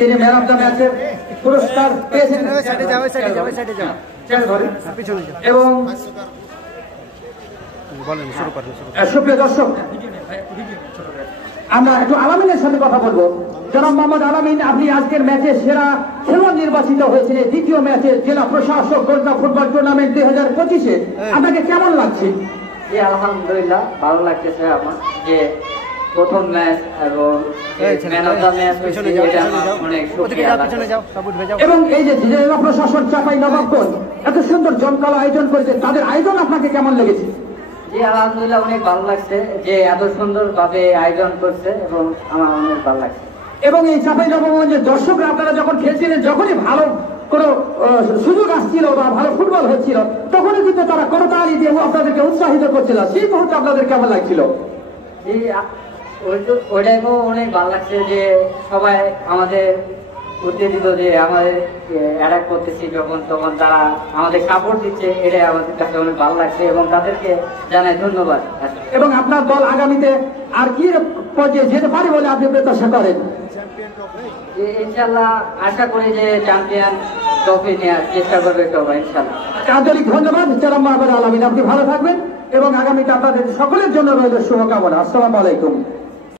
তিনি man of the ম্যাচের পুরস্কার পেয়েছেন। এবং সুপ্রিয় দর্শক, আমরা একটু আলামিনের সাথে কথা বলবো। জনাব মোহাম্মদ আলামিন, আপনি আজকের ম্যাচে সেরা খেলোয়াড় নির্বাচিত হয়েছিলেন দ্বিতীয় ম্যাচে জেলা প্রশাসক গোল্ডকাপ ফুটবল টুর্নামেন্ট 2025-এ। আপনাকে কেমন লাগছে? আলহামদুলিল্লাহ, ভালো লাগতেছে আমার যে প্রথম ম্যাচ এবং এবং এই যে জেলা প্রশাসন চাঁপাইনবাবগঞ্জ এত সুন্দর জমকালো আয়োজন করেছে, তাদের আয়োজন আপনাকে কেমন লেগেছে? জি আলহামদুলিল্লাহ, অনেক ভালো লাগছে যে এত সুন্দর ভাবে আয়োজন করছে এবং আমার অনেক ভালো লাগছে। এবং এই চাঁপাইনবাবগঞ্জের দর্শকরা আপনারা যখন খেলছিলেন, যখনই ভালো কোনো সুযোগ আসছিল বা ভালো ফুটবল হচ্ছিল, তখনই কিন্তু তারা করতালি দিয়ে আপনাদেরকে উৎসাহিত করছিল। সেই মুহূর্তে আপনাদের কেমন লাগছিল? ওইটাইও অনেক ভালো লাগছে যে সবাই আমাদের উত্তেজিত, যে আমাদের অ্যাটাক করতেছি যখন তখন তারা আমাদের সাপোর্ট দিচ্ছে, এটাই আমাদের কাছে অনেক ভালো লাগছে এবং তাদেরকে জানাই ধন্যবাদ। এবং আপনার দল আগামীতে আর কি পর্যায়ে যেতে পারে বলে আপনি প্রত্যাশা করেন? ইনশাল্লাহ আশা করি যে চ্যাম্পিয়ন ট্রফি নেওয়ার চেষ্টা করবে সবাই ইনশাল্লাহ। আন্তরিক ধন্যবাদ জনাব মোহাম্মদ আলামিন, আপনি ভালো থাকবেন এবং আগামীতে আপনাদের সকলের জন্য রইল শুভকামনা। আসসালামু আলাইকুম।